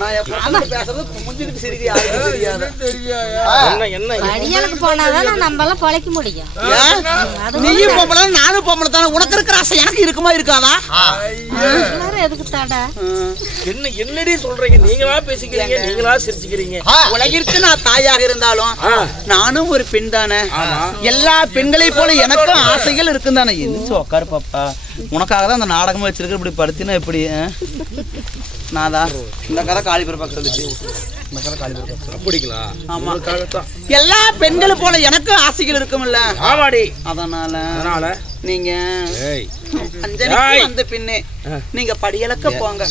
நான் பேசுறது முஞ்சிக்கிட்டு சிரிக்க யாருக்கும் தெரியாது. படியலுக்கு போனாதான் நம்ம எல்லாம் பொழைக்க முடியும். நீயும் பொம்பளை நானும் பொம்பளை தானே. உனக்கு இருக்கிற ஆசை எனக்கு இருக்குமா இருக்காதா? எதுக்கு தாடா என்னடி சொல்றீங்க? நீங்களா பேசிக்கிறீங்க, நீங்களா சிரிச்சுக்கிறீங்க. உலகிற்கு நான் தாயாக இருந்தாலும் நானும் ஒரு பெண் தானே. எல்லா பெண்களை போல எனக்கும் ஆசைகள் இருக்கும் தானே. என்ன உட்காரு பாப்பா, உனக்காக தான் அந்த நாடகமா வச்சிருக்க. இப்படி படுத்தினா எப்படி? நாதா இந்த கதை காளிபுரம் பக்கம் சொல்லிச்சு. இந்த கதை காளிபுரம் பக்கம் அப்படிங்களா? ஆமா, எல்லா பெண்களும் போல எனக்கும் ஆசைகள் இருக்கும்ல. ஆமாடி. அதனால நீங்க அந்த பின்னே நீங்க படியலக்க போங்க.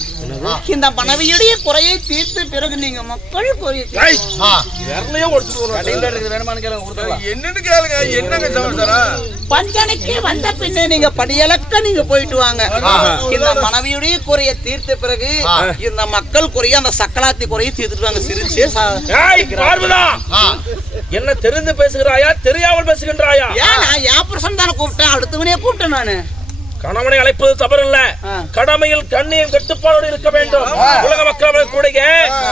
இந்த மனைவியுடைய குறையை தீர்த்து பிறகு நீங்க மக்கள் குறையை பஞ்சனைக்கு வந்த பின்னே நீங்க படியலக்க நீங்க போயிட்டு வாங்க. இந்த மனைவியுடைய குறையை தீர்த்த பிறகு இந்த மக்கள் குறைய அந்த சக்கலாத்தி குறையை தீர்த்துட்டு வாங்க. சிரிச்சு என்ன தெரிந்து பேசுகிறாயா, தெரியாமல் பேசுகின்றாயா? என் புருஷன் தானே கூப்பிட்டேன், அடுத்தவனே கூப்பிட்டேன் நானு. கணவனை அழைப்பது தவறல்ல. கடமையில் கண்ணியம் கட்டுப்பாடோடு இருக்க வேண்டும். உலக மக்கள் கூட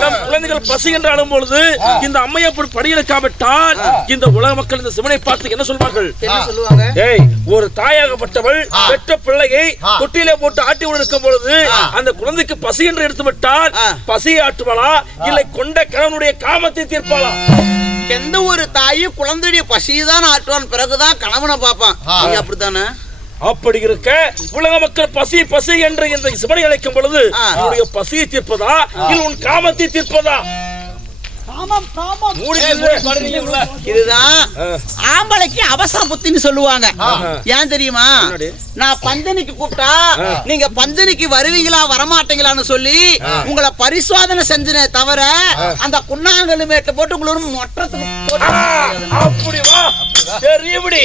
நம் குழந்தைகள் பசிகின்ற அழும் பொழுது இந்த அம்மையை படியெடுக்காவிட்டால் இந்த உலக மக்கள் இந்த சிவனை பார்த்து என்ன சொல்வார்கள்? ஏய், ஒரு தாயாகப்பட்டவள் பெற்ற பிள்ளையை தொட்டிலே போட்டு ஆட்டி இருக்கும் பொழுது அந்த குழந்தைக்கு பசி என்று எடுத்து விட்டால் பசியை ஆட்டுவாளா, இல்லை கொண்ட கணவனுடைய காமத்தை தீர்ப்பாளா? எந்த ஒரு தாயும் குழந்தையுடைய பசிதான் ஆட்டுவான், பிறகுதான் கணவனை பார்ப்பான். அப்படித்தானே? அப்படி இருக்க உலக மக்கள் பசி பசி என்று இந்த சிவனை அழைக்கும் பொழுது உன்னுடைய பசியை தீர்ப்பதா, இல்லை உன் காமத்தை தீர்ப்பதா? இதுதான் ஆம்பளைக்கு அவசர புத்தின்னு சொல்லுவாங்க. ஏன் தெரியுமா? நான் பஞ்சனிக்கு கூப்பிட்டா நீங்க பஞ்சனிக்கு வருவீங்களா வரமாட்டீங்களான்னு சொல்லி உங்களை பரிசோதனை செஞ்சனே தவிர அந்த குன்னாங்கல் மேட்டை போட்டு உங்களுக்கு மொட்டத்துக்கு எப்படி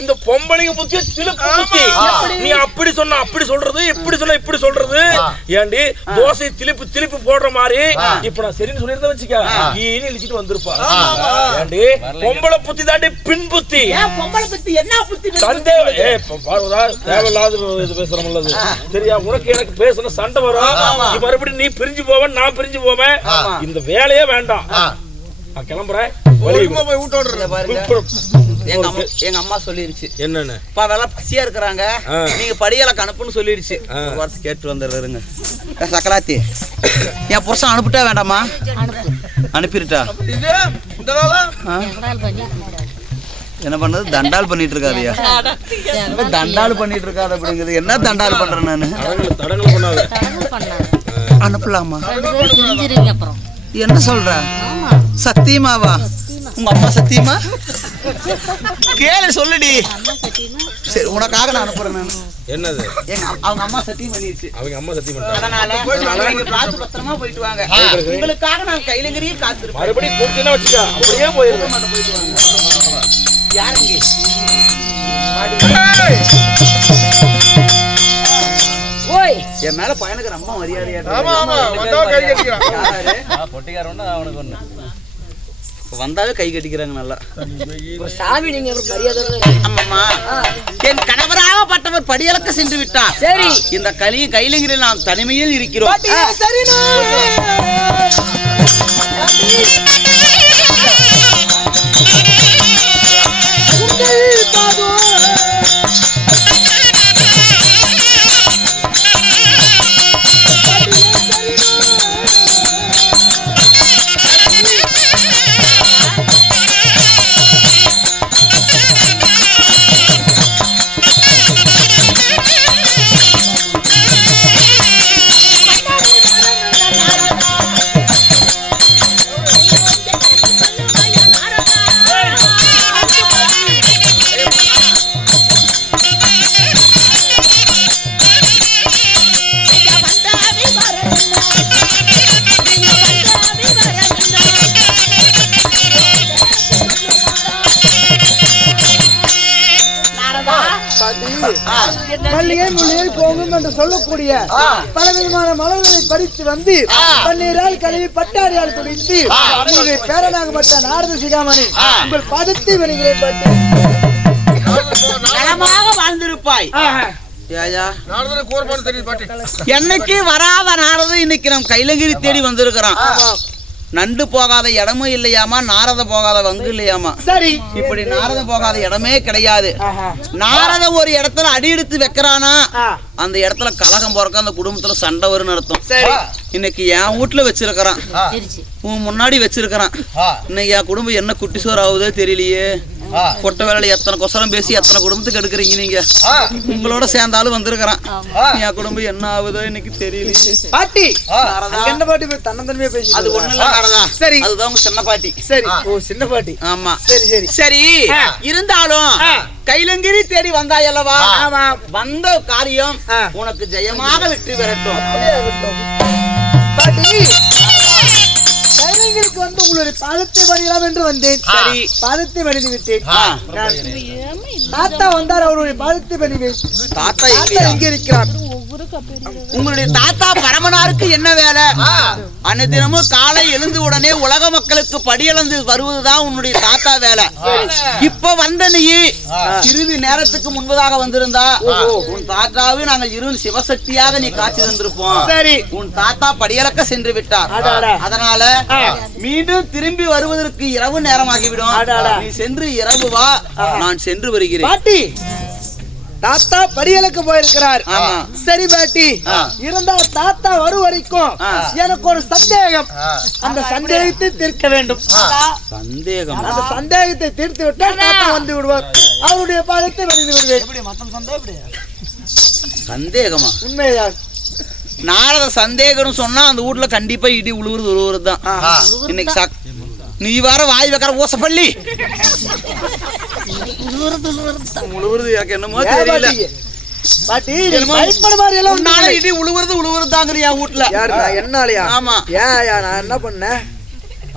இந்த பொம்பளைங்க புத்தி சிலுப்பு புத்தி. நீ அப்படி சொன்னா அப்படி சொல்றது, இப்படி சொன்னா இப்படி சொல்றது. ஏண்டி தோசை திருப்பி திருப்பி போடுற மாதிரி இப்ப நான் சரின்னு சொல்லிருந்தேன் வச்சுக்க, இழிச்சிட்டு வந்திருப்பா. ஏண்டி பொம்பளை புத்தி தாண்டி பின் புத்தி. பொம்பளை புத்தி என்ன புத்தி? தேவையில்லாத இது பேசுறோம்ல. சரியா? உனக்கு எனக்கு பேசணும் சண்டை வரும். மறுபடியும் நீ பிரிஞ்சு போவேன், நான் பிரிஞ்சு போவேன். இந்த வேலையே வேண்டாம். கிளம்புறேன். எங்க அம்மா சொல்லிருச்சு என்னன்னு, பசியா இருக்கிறாங்க, நீங்க படியலக்கு அனுப்புன்னு சொல்லிடுச்சு. கேட்டு வந்துடுறேங்க. சக்கலாத்தி, என் புருஷன் அனுப்பிட்டா வேண்டாமா? அனுப்பிருட்டா? என்ன பண்ணது? தண்டால் பண்ணிட்டு இருக்காதியா? தண்டால் பண்ணிட்டு இருக்காது அப்படிங்கிறது என்ன? தண்டால் பண்றேன் நானு. அனுப்பலாமா? என்ன சொல்ற? சத்தியமாவா? உங்க அம்மா சத்தியமா? கேளு, சொல்லுடி. சரி, உனக்காக நான் அனுப்புறேன். என்னது? அவங்க அம்மா சத்தியம் பண்ணிருச்சு. அவங்க அம்மா சத்தியம் பண்ணிட்டாங்க. அதனால நீங்க பார்த்து பத்திரமா போயிட்டு வாங்க. உங்களுக்காக நான் கையிலங்கறியே காத்துருப்பேன். மறுபடியும் கூட்டினா வச்சுக்க, அப்படியே போயிருவேன். போயிட்டு வாங்க. யாருங்க? என் மேல பையனுக்கு ரொம்ப மரியாதையா வந்தாவே கை கட்டிக்கிறாங்க நல்லா. சாமி நீங்க மரியாதை. ஆமாம்மா, என் கணவராகப்பட்டவர் படியலக்க சென்று விட்டார். சரி, இந்த கைலங்கிரில் நாம் தனிமையில் இருக்கிறோம். மல்லிகை முள்ளிகை போகும் என்று சொல்லக்கூடிய பலவிதமான மலர்களை பறித்து வந்து பன்னீரால் கழுவி பட்டாரியால் துடித்து உங்களுடைய பேரனாகப்பட்ட நாரத சிகாமணி உங்கள் பதத்தை வருகிறேன். நலமாக வாழ்ந்திருப்பாய். ஏயா நாரதனை கோர்பாடு தெரியுது பாட்டி. என்னைக்கு வராத நாரத இன்னைக்கு நம்ம கைலகிரி தேடி வந்திருக்கிறோம். நண்டு போகாத இடமும் இல்லையாமா, நாரத போகாத வங்கு இல்லையாமா. சரி, இப்படி நாரத போகாத இடமே கிடையாது. நாரத ஒரு இடத்துல அடி எடுத்து வைக்கிறானா அந்த இடத்துல கலகம் பிறக்க அந்த குடும்பத்துல சண்டை வரும்னு அர்த்தம். சரி, இன்னைக்கு என் வீட்டுல வச்சிருக்கிறான், உன் முன்னாடி வச்சிருக்கிறான். இன்னைக்கு என் குடும்பம் என்ன குட்டி சோறு ஆகுதோ தெரியலையே. கொட்ட வேலையில எத்தனை கொசரம் பேசி எத்தனை குடும்பத்துக்கு எடுக்கிறீங்க நீங்க. உங்களோட சேர்ந்தாலும் வந்திருக்கிறான், என் குடும்பம் என்ன ஆகுதோ இன்னைக்கு தெரியலையே. பாட்டி என்ன பாட்டி போய் தன்னந்தன்மையா பேசி அது ஒண்ணு இல்ல நாரதா. சரி, அதுதான் உங்க சின்ன பாட்டி. சரி, ஓ சின்ன பாட்டி. ஆமா, சரி சரி சரி. இருந்தாலும் கைலங்கிரி தேடி வந்தாயல்லவா, ஆமா. வந்த காரியம் உனக்கு ஜெயமாக வெற்றி பெறட்டும். பாட்டி கைலங்கிரிக்கு வந்து உங்களுடைய பாதத்தை பணியலாம் என்று வந்தேன். சரி, பாதத்தை பணிந்து விட்டேன். தாத்தா வந்தார், அவருடைய பாதத்தை பணிவேன். தாத்தா தாத்தா எங்க இருக்கிறார்? உங்களுடைய தாத்தா பரமனாருக்கு என்ன வேலை? அன்னிதினமும் காலை எழுந்து உடனே உலக மக்களுக்கு படியளந்து வருவதுதான் உன்னுடைய தாத்தா வேலை. இப்ப வந்த நீ சிறிது நேரத்துக்கு முன்பதாக வந்திருந்தா உன் தாத்தாவை நாங்கள் இரு சிவசக்தியாக நீ காட்சி தந்திருப்போம். சரி, உன் தாத்தா படியளக்க சென்று விட்டார். அதனால மீண்டும் திரும்பி வருவதற்கு இரவு நேரமாகிவிடும். நீ சென்று இரவு வா, நான் சென்று வருகிறேன். பாட்டி தாத்தா படியலுக்கு போயிருக்கிறார். சரி பாட்டி, இருந்தா தாத்தா வரும் வரைக்கும் எனக்கு ஒரு சந்தேகம். அந்த சந்தேகத்தை தீர்க்க வேண்டும். சந்தேகம்? அந்த சந்தேகத்தை தீர்த்து விட்டால் தாத்தா வந்து விடுவார். அவருடைய பாதத்தை வணிந்து விடுவேன். சந்தேகமா? உண்மைதான். நாரத சந்தேகம்னு சொன்னா அந்த வீட்டுல கண்டிப்பா இடி உழுவுறது தான். இன்னைக்கு நீ வர வாய் வைக்கிற ஓசப்பள்ளி உழுவுறது எனக்கு என்னமோ தெரியல. பாட்டி பயப்பட மாதிரி எல்லாம் நாளை இடி உழுவுறது தாங்கறியா வீட்டுல? என்னாலயா? ஆமா. ஏன் நான் என்ன பண்ணேன்?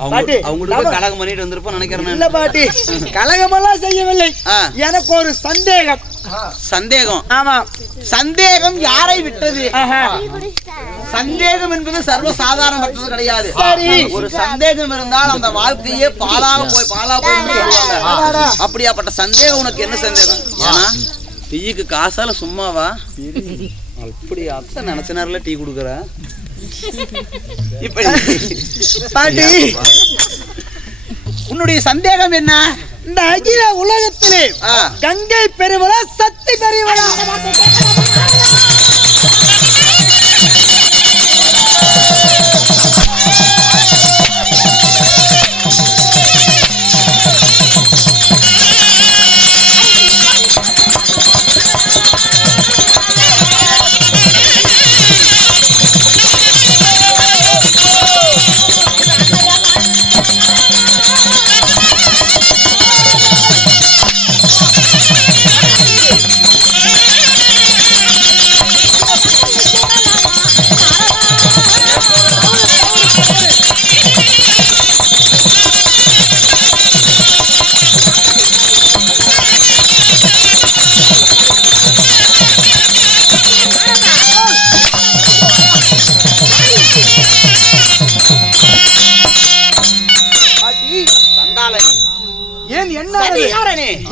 அவங்களுக்கு கலகம் பண்ணிட்டு வந்திருப்போம் நினைக்கிறேன். இல்ல பாட்டி, கலகமெல்லாம் செய்யவில்லை. எனக்கு ஒரு சந்தேகம். சந்தேகம்? ஆமா. சந்தேகம் யாரை விட்டது? சந்தேகம் என்பது சர்வ சாதாரண கிடையாது. ஒரு சந்தேகம் இருந்தால் அந்த வாழ்க்கையே பாலா போய் சொல்லுவாங்க. அப்படியாப்பட்ட சந்தேகம் உனக்கு என்ன சந்தேகம்? ஏன்னா டீக்கு காசால சும்மாவா? அப்படி அத்தை நினைச்ச நேரத்துல டீ குடுக்குற. இப்ப பாட்டி உன்னுடைய சந்தேகம் என்ன? இந்த அகில உலகத்திலே கங்கை பெருவளா சக்தி பெருவளா?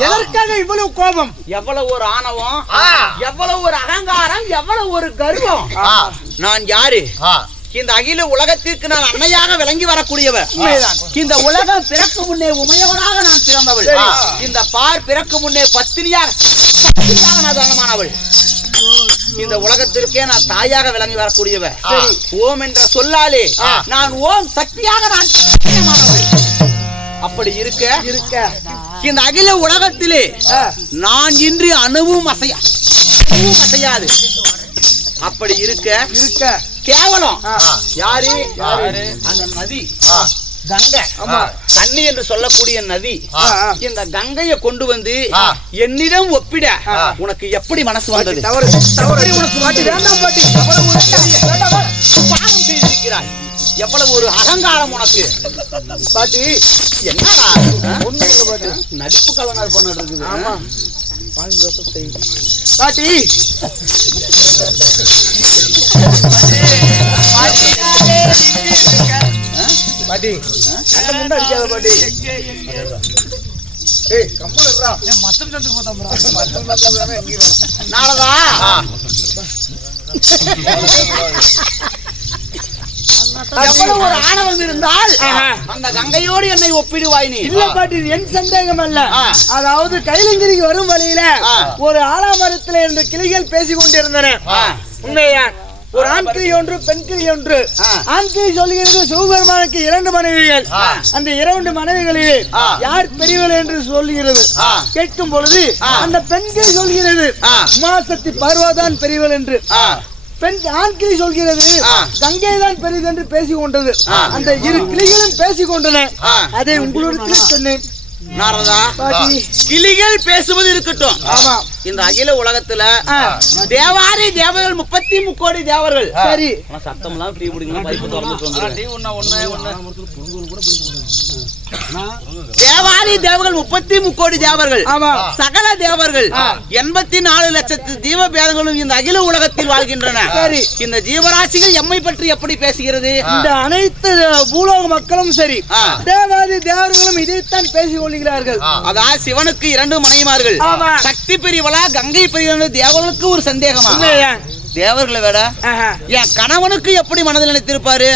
எதற்காக இவ்வளவு கோபம்? எவ்வளவு ஒரு ஆணவம், எவ்வளவு ஒரு அகங்காரம், எவ்வளவு ஒரு கர்வம். நான் யாரு? இந்த அகில உலகத்திற்கு நான் அன்னையாக விளங்கி வரக்கூடியவர். இந்த உலகம் பிறக்கு முன்னே உமையவனாக நான் பிறந்தவள். இந்த பார் பிறக்கு முன்னே பத்தினியாக ஜனமானவள். இந்த உலகத்திற்கே நான் தாயாக விளங்கி வரக்கூடியவர். ஓம் என்ற சொல்லாலே நான் ஓம் சக்தியாக நான் அப்படி இருக்க இந்த அகில உலகத்திலே நான் இன்றி அணுவும் அசையாது. அப்படி இருக்க கேவலம் யாரு? அந்த நதி கங்கை, தண்ணி என்று சொல்லக்கூடிய நதி. இந்த கங்கையை கொண்டு வந்து என்னிடம் ஒப்பிட உனக்கு எப்படி மனசு வந்தது? பாவம் செய்திருக்கிறாய். எவ்வளவு ஒரு அகங்காரம் உனக்கு பாட்டி. என்னடா நடிப்பு கலனார் பண்ண இருக்குது? ஆமா பாட்டி. பாட்டி முன்னாடி அடிக்காத பாட்டி. நாளதா எவ்வளவு ஒரு ஆணவம் இருந்தால் அந்த கங்கையோடு என்னை ஒப்பிடுவாய் நீ? இல்ல பாட்டி, இது என் சந்தேகம் அல்ல. அதாவது கைலங்கிரிக்கு வரும் வழியில ஒரு ஆலாமரத்துல இரண்டு கிளிகள் பேசிக் கொண்டிருந்தன. உண்மையா? ஒரு ஆண் கிளி ஒன்று, பெண் கிளி ஒன்று. ஆண் கிளி சொல்கிறது சிவபெருமானுக்கு 2 மனைவிகள். அந்த 2 மனைவிகளிலே யார் பெரியவள் என்று சொல்லுகிறது. கேட்கும் பொழுது அந்த பெண் கிளி சொல்கிறது உமாசக்தி பார்வதான் பெரியவள் என்று. ஆண் கிளி சொல்கிறது கங்கை தான் பெரியது என்று பேசிக் கொண்டது. அந்த 2 கிளிகளும் பேசிக் கொண்டன. அதை உங்களுடைய சொன்னேன். நாரதா, கிளிகள் பேசுவது இருக்கட்டும். ஆமா, இந்த அகில உலகத்துல தேவாரி தேவர்கள் 33 கோடி தேவர்கள். சரி, சத்தம் எல்லாம் ஃப்ரீ பிடிக்கணும். பைப்பு திறந்து தேவாரி தேவர்கள் 33 கோடி தேவர்கள். சகல தேவர்கள் 84 லட்சத்து ஜீவ பேதங்களும் இந்த அகில உலகத்தில் வாழ்கின்றன. சரி, இந்த ஜீவராசிகள் எம்மை பற்றி எப்படி பேசுகிறது? இந்த அனைத்து பூலோக மக்களும் சரி தேவாதி தேவர்களும் இதைத்தான் பேசிக் கொள்கிறார்கள். அதாவது சிவனுக்கு 2 மனைவிமார்கள். சக்தி பெரியவளா கங்கை பெரியவள்? தேவர்களுக்கு ஒரு சந்தேகமா? தேவர்களை விட என் கணவனுக்கு எப்படி மனதில் நினைத்திருப்பாரு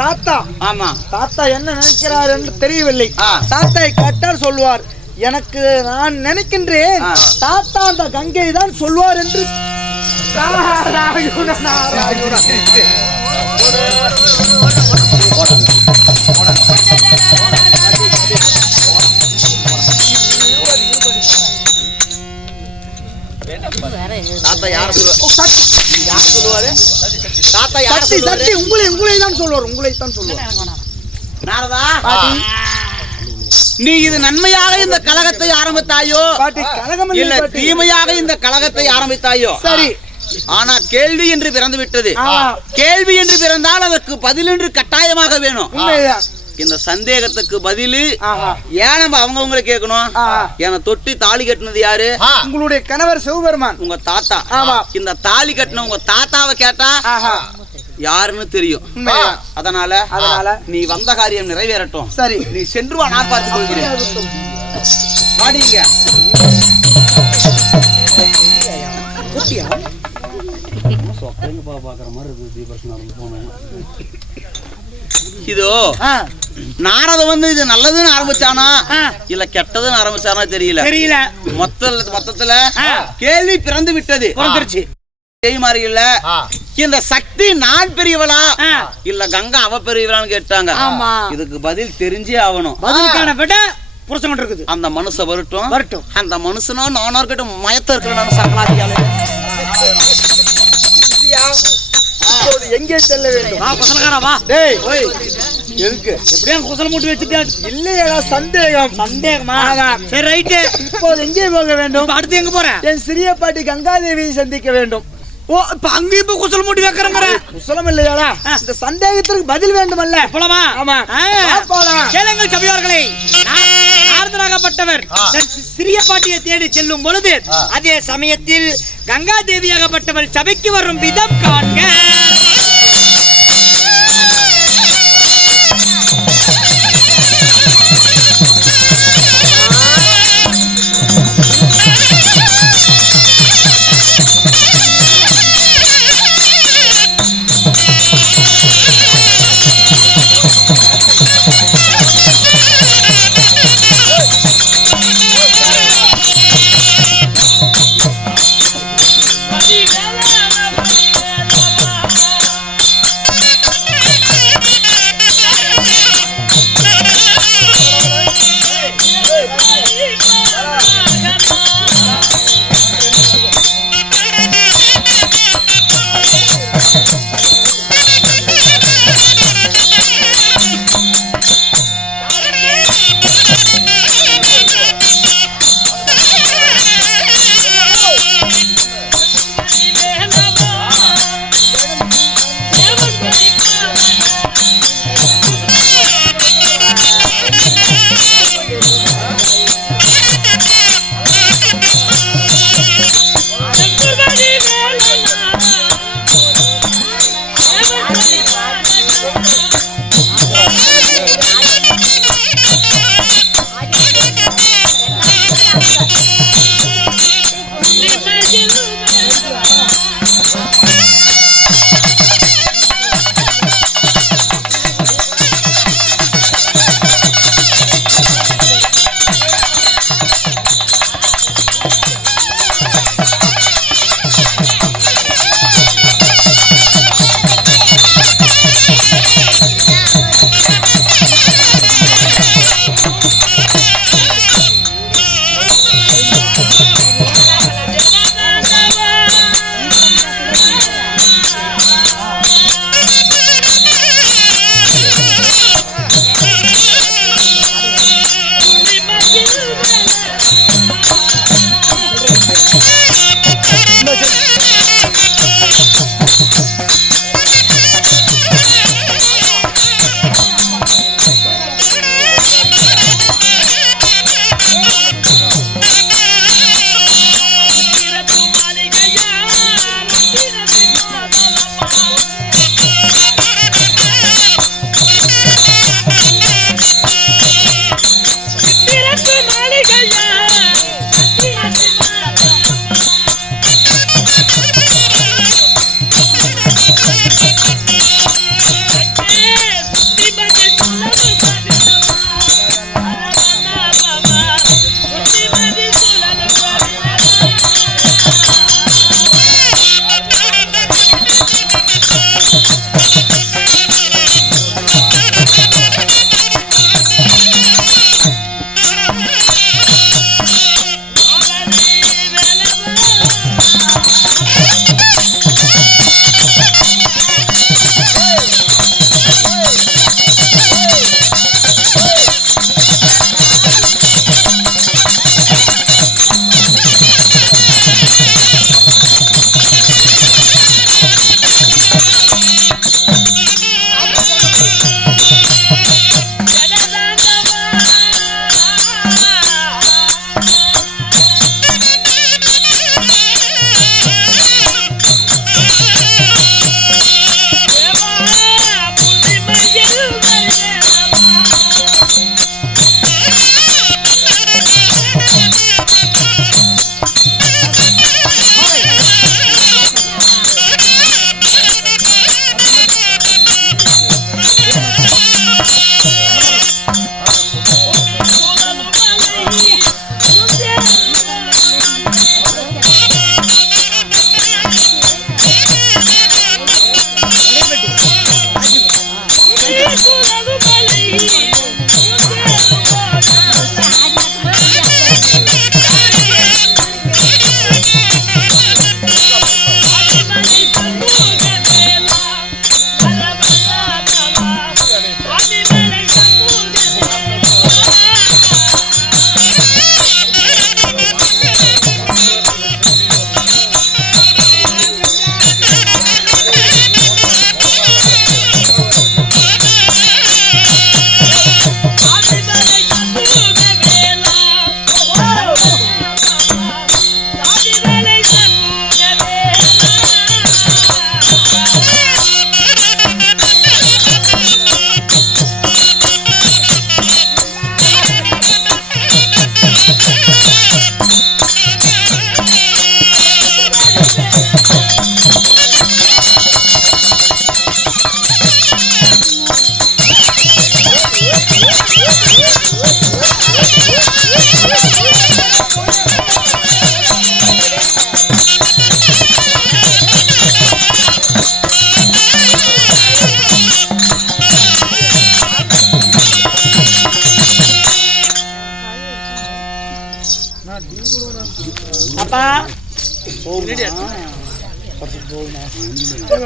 தாத்தா? ஆமா, தாத்தா என்ன நினைக்கிறார் என்று தெரியவில்லை. தாத்தாவை கேட்டார் சொல்வார். எனக்கு நான் நினைக்கின்றேன் தாத்தா அந்த கங்கை தான் சொல்வார் என்று. தாத்தா யார் சொல்லுவாரு? தாத்தா யார் சொல்லுவாரு? உங்களை தான் சொல்வார். உங்களை தான் சொல்வார். நாரதா, நீ இது நன்மையாக இந்த கலகத்தை ஆரம்பித்தாயோ இல்ல தீமையாக இந்த கலகத்தை ஆரம்பித்தாயோ? சரி, ஆனா கேள்வி என்று பிறந்து விட்டது. கேள்வி என்று பிறந்தால் அதற்கு பதில் என்று கட்டாயமாக வேணும். இந்த சந்தேகத்துக்கு பதிலு ஏன் நம்ம அவங்கவுங்களை கேட்கணும்? என தொட்டி தாலி கட்டினது யாரு? உங்களுடைய கணவர் சிவபெருமான், உங்க தாத்தா. இந்த தாலி கட்டின உங்க தாத்தாவை கேட்டா யாருன்னு தெரியும். அதனால நீ வந்த காரியம் நிறைவேறட்டும். சரி, நீ சென்று வா, நான் பார்த்துக் கொள்கிறேன். இதோ நாரத வந்து இது நல்லதுன்னு ஆரம்பிச்சானா இல்ல கெட்டதுன்னு ஆரம்பிச்சானா தெரியல. மொத்தத்துல கேள்வி பிறந்து விட்டது. இந்த சக்தி நான் பெரியவளா இல்ல கங்கா அவ பெரியவளான்னு கேட்டாங்க. இதுக்கு பதில் தெரிஞ்சே ஆகணும். பதிலுக்கான விட புருஷன் இருக்குது. அந்த மனுஷன் வரட்டும். அந்த மனுஷனோ நானா இருக்கட்டும், மயத்த இருக்கிற சக்கலாதியால எங்கே செல்ல வேண்டும்? எதுக்கு எப்படியா குசல மூட்டி வச்சுட்டேன்? இல்லையா, சந்தேகமா? சரி, ரைட்டு. இப்போது எங்கே போக வேண்டும்? அடுத்து எங்க போறேன்? என் சிறிய பாட்டி கங்காதேவியை சந்திக்க வேண்டும். ஓ, இப்ப அங்கேயும் போய் குசல மூட்டி வைக்கிறேங்கிற குசலம் இல்லையாடா? இந்த சந்தேகத்திற்கு பதில் வேண்டும் அல்ல? போலாமா? ஆமா, கேளுங்கள் சபையோர்களே. ஆர்தராகப்பட்டவர் சிறிய பாட்டியை தேடி செல்லும் பொழுது அதே சமயத்தில் கங்கா தேவியாகப்பட்டவர் சபைக்கு வரும் விதம் காண்க.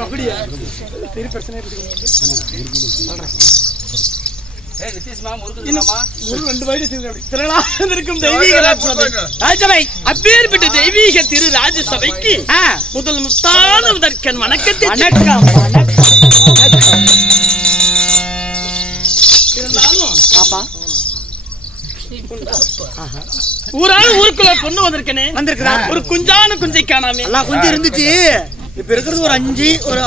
அப்படியா பெரிய பிரச்சனை அப்பேற்பட்ட தெய்வீக திரு ராஜசபைக்கு முதல் முத்தான முதற்கண் வணக்கத்தை ஊரால் ஊருக்குள்ள பொண்ணு வந்திருக்கா ஒரு குஞ்சான குஞ்சை காணாமே எல்லாம் குஞ்சு இருந்துச்சு. இப்ப இருக்கிறது ஒரு 5 ஒரு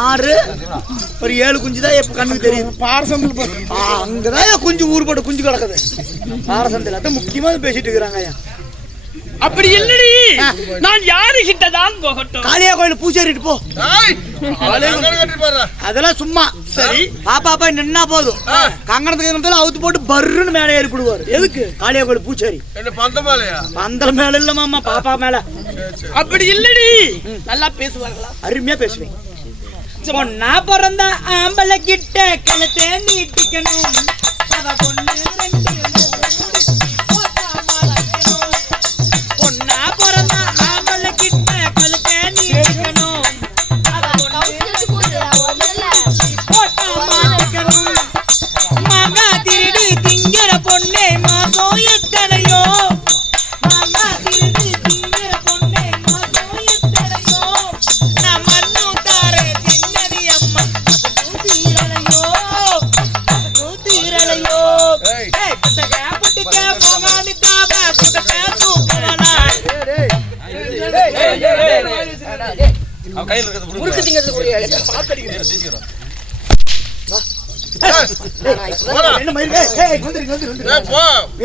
6 ஒரு 7 குஞ்சு தான் இப்ப கண்ணுக்கு தெரியுது. பாரசந்தில் அங்கதான் குஞ்சு ஊர்பட்ட குஞ்சு கிடக்குது. பாரசந்தில் அதான் முக்கியமா பேசிட்டு இருக்கிறாங்க. அப்படி இல்லடி, நான் யாரு கிட்டதான் போகட்டும்? காளியா கோயில் பூச்சேரிட்டு போ. அதெல்லாம் சும்மா சரி. பாப்பா நின்னா போதும். கங்கணத்துக்கு அவுத்து போட்டு பர்ருன்னு மேலே ஏறிப்படுவார். எதுக்கு? காளியா கோயில் பூச்சேரி. பந்தல் மேல இல்ல மாமா, பாப்பா மேல. அப்படி இல்லடி, நல்லா பேசுவாங்களா? அருமையா பேசுவேன். பொண்ணா பிறந்த ஆம்பளை கிட்ட கழுத்தை நீட்டிக்கணும்.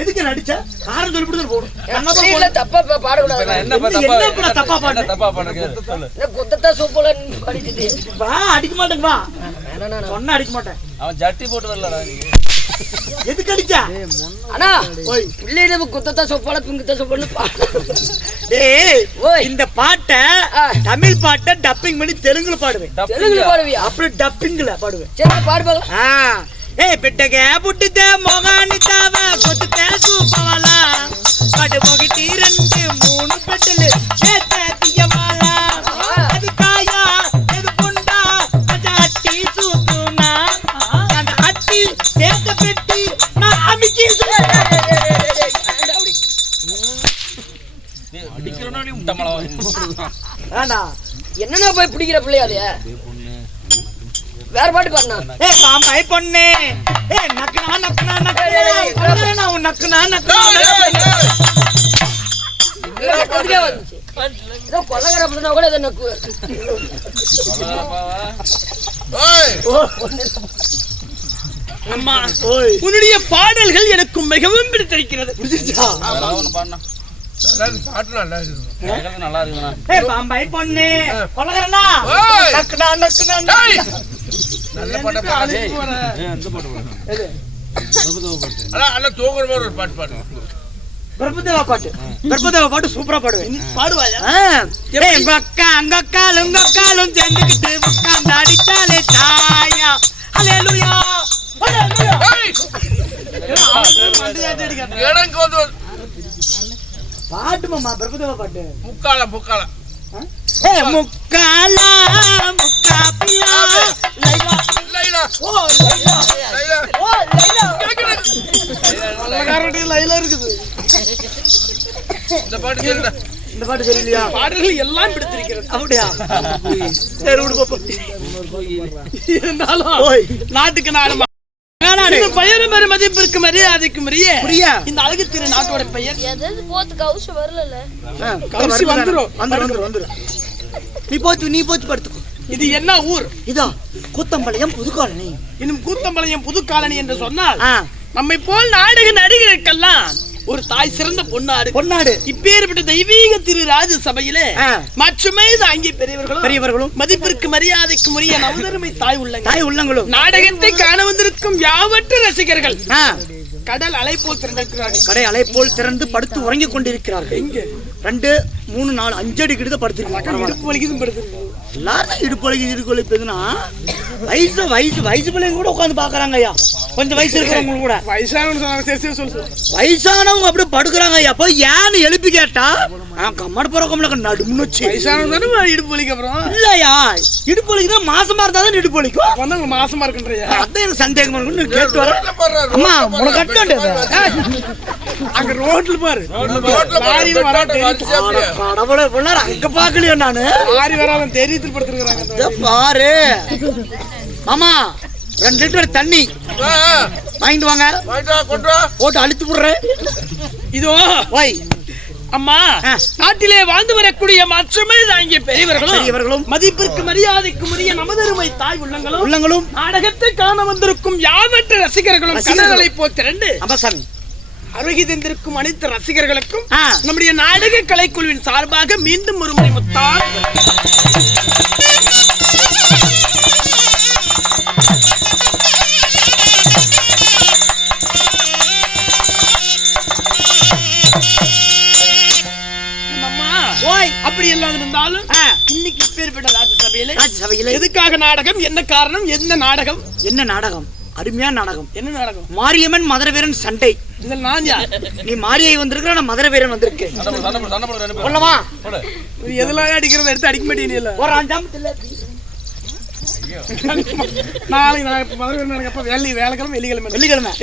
எதுக்கு நடிச்ச காரணம் சொல்லிட்டு போடும். அடிக்க மாட்டேங்க வா சொன்னா அடிக்க மாட்டேன். அவன் ஜட்டி போட்டு வரல. எதுக்கு அடிச்சா? அண்ணா பிள்ளையில குத்தத்தா சொப்பால பிங்கத்தா சொப்பான்னு இந்த பாட்டை தமிழ் பாட்டை டப்பிங் பண்ணி தெலுங்குல பாடுவேன். தெலுங்குல பாடுவியா? அப்புறம் டப்பிங்ல பாடுவேன். சரி பாடு பாக்கலாம். బిడ్డగా పుట్టితే మొగాని తావా కొత్తితే చూపవాలా పడు ఒకటి 2 3 పెట్టలు చేతే తీయవాలా అది కాయా ఎదు కొండ అట్టి చూతున్నా అంత అట్టి చేత పెట్టి నా అమికి அடிக்கிறனோடி முட்டமளவா. என்னன்னா போய் பிடிக்கிற பிள்ளையாதே வேற பாட்டு பாருண்ணா. பாம்பாய் பொண்ணே நக்குனா நக்குனா நக்குனா நக்குனா நக்குனா கொள்ளகர அப்படின்னா கூட இதை நக்கு. அம்மா உன்னுடைய பாடல்கள் எனக்கு மிகவும் பிடித்திருக்கிறது. நல்லா இருக்கு. பாம்பாய் பொண்ணே கொள்ளகரனா நக்குனா நக்குனா நல்ல பாட்டு பாடு. எந்த பாட்டு பாடு? தூங்குற மாதிரி ஒரு பாட்டு பாடு. பிரபுதேவா பாட்டு. பிரபுதேவா பாட்டு சூப்பரா பாடுவேன். பாடுவாயா? எங்க அக்கா அங்க காலும் சேர்ந்துக்கிட்டு உட்கார்ந்து அடிச்சாலே தாயா. ஹல்லேலூயா ஹல்லேலூயா. பாட்டு மாமா பிரபுதேவா பாட்டு. முக்கால முக்காலா முக்காபியா லைலா லைலா ஓ லைலா லைலா ஓ லைலா காரடி லைலா இருக்குது. இந்த பாட்டு கேளுடா. இந்த பாட்டு சரியில்லையா? பாடல்கள் எல்லாம் பிடித்திருக்கிறது. அப்படியா? சரி விடு பாப்பா. இருந்தாலும் நாட்டுக்கு நாடு பெயரும் மதிப்பிற்கு மரியாதைக்கு மரியா இந்த அழகு திரு நாட்டோட பெயர் எதாவது போத்து கவுசு வரல. கவுசி வந்துரும். நீ போச்சு படுத்துக்கோ. இது என்ன ஊர்? இதா கூத்தம்பாளையம் புதுக்காலனி. இன்னும் கூத்தம்பாளையம் புதுக்காலனி என்று சொன்னால் நம்மை போல் நாடக நடிகருக்கெல்லாம் ஒரு தாய் சிறந்த பொன்னாடு. இப்பேற்பட்ட தெய்வீக திரு ராஜ சபையிலே மற்றுமே தாங்கி பெரியவர்களும் மதிப்பிற்கு மரியாதைக்கு உரிய நவதருமை தாய் உள்ளங்களும் நாடகத்தை காண வந்திருக்கும் யாவற்ற ரசிகர்கள் கடல் அலை போல் திறந்திருக்கிறார்கள். கடை அலை போல் திறந்து படுத்து உறங்கிக் கொண்டிருக்கிறார்கள். 2 3 4 5 அடி கிட்ட படுத்திருக்காங்க. இடுப்பு வலிக்குதும் படுத்திருக்காங்க. எல்லாரும் இடுப்பு வலிக்குதுன்னா வயசு பிள்ளைங்க கூட உட்காந்து பாக்குறாங்க ஐயா. கொஞ்சம் வயசு இருக்கிறவங்க கூட வயசானவங்க அப்படியே படுக்கிறாங்க ஐயா. போய் ஏன்னு எழுப்பி கேட்டா கம்மட போறவங்க நடுமுன்னு வச்சு இடுப்பு வலிக்கு அப்புறம் இல்லையா இடுப்பு வலிக்குதான் மாசமா இருந்தாதான் இடுப்பு வலிக்கும். வந்தவங்க மாசமா இருக்குன்றியா? அதான் எனக்கு சந்தேகமா இருக்குன்னு கேட்டு வரேன். அம்மா உனக்கு கட்டு அங்க ரோட்ல பாரு, லாரியில வராம கடவுளை பண்ணாரு அங்க பாக்கலையோ நானு. லாரி வராம தெரியுது படுத்துருக்காங்க பாரு. ஆமா 2 லிட்டர் தண்ணி வாங்கிட்டு வாங்க, போட்டு அழுத்து விடுறேன். இதோ ஓய் அம்மா, நாட்டிலே வாழ்ந்து வரக்கூடிய மற்றமே தாங்கிய பெரியவர்களும் மதிப்பிற்கு மரியாதைக்கு உரிய நமதருமை தாய் உள்ளங்களும் நாடகத்தை காண வந்திருக்கும் யாவற்ற ரசிகர்களும் கலைகளை போத்திரண்டு அம்மாசாமி அருகி தந்திருக்கும் அனைத்து ரசிகர்களுக்கும் நம்முடைய நாடக கலைக்குழுவின் சார்பாக மீண்டும் ஒரு முறை முத்தார். அப்படி எல்லாம் இருந்தாலும் இன்னைக்கு பேர்பட்ட ராஜ்யசபையில எதுக்காக நாடகம், என்ன காரணம், என்ன நாடகம்? அருமையான நாடகம். என்ன நாடகம்? மாரியம்மன் மதுரை வீரன் சண்டை. இதில் நான் யார்? நீ மாரியை வந்திருக்கிற, நான் மதுரை வீரன் வந்திருக்கேன். சொல்லவா? எதெல்லாம் அடிக்கிறத எடுத்து அடிக்க மாட்டேன். ஒரு 5 நாளைக்கு நான் மதுரை வீரன் வெள்ளிக்கிழமை